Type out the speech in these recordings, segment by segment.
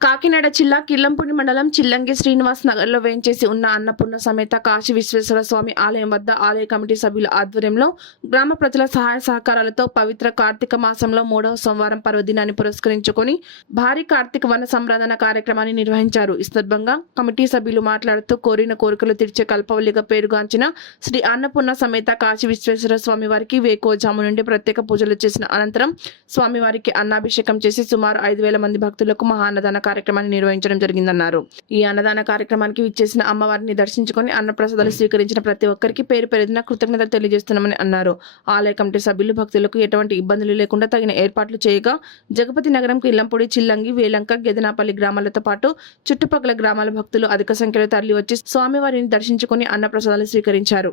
కాకినాడ జిల్లా కిల్లంపూడి మండలం చిల్లంగి శ్రీనివాస్ నగర్లో వేయించేసి ఉన్న అన్నపూర్ణ సమేత కాశీ విశ్వేశ్వర స్వామి ఆలయం వద్ద ఆలయ కమిటీ సభ్యుల ఆధ్వర్యంలో గ్రామ ప్రజల సహాయ సహకారాలతో పవిత్ర కార్తీక మాసంలో మూడవ సోమవారం పర్వదినాన్ని పురస్కరించుకొని భారీ కార్తీక వన సంరాధన కార్యక్రమాన్ని నిర్వహించారు. ఈ సందర్భంగా కమిటీ సభ్యులు మాట్లాడుతూ కోరిన కోరికలు తీర్చే కల్పవల్లిగా పేరుగాంచిన శ్రీ అన్నపూర్ణ సమేత కాశీ విశ్వేశ్వర స్వామి వారికి వేకోజాము నుండి ప్రత్యేక పూజలు చేసిన అనంతరం స్వామివారికి అన్నాభిషేకం చేసి సుమారు ఐదు వేల మంది భక్తులకు మహా కార్యక్రమాన్ని నిర్వహించడం జరిగిందన్నారు. ఈ అన్నదాన కార్యక్రమానికి విచ్చేసిన అమ్మవారిని దర్శించుకొని అన్నప్రసాదాలు స్వీకరించిన ప్రతి ఒక్కరికి పేరు పేరున కృతజ్ఞతలు తెలియజేస్తున్నామని అన్నారు. ఆలయ కమిటీ సభ్యులు భక్తులకు ఎటువంటి ఇబ్బందులు లేకుండా తగిన ఏర్పాట్లు చేయగా జగపతి నగరం కిల్లంపూడి చిల్లంగి వేలంక గెదనాపల్లి గ్రామాలతో పాటు చుట్టుపక్కల గ్రామాల భక్తులు అధిక సంఖ్యలో తరలి వచ్చి స్వామివారిని దర్శించుకొని అన్నప్రసాదాలు స్వీకరించారు.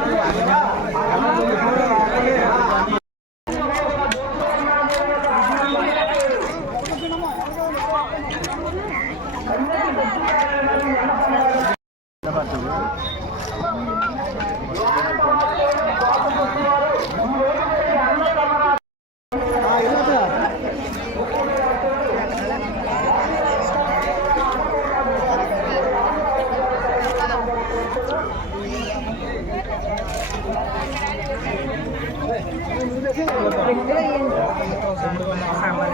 సాంబార్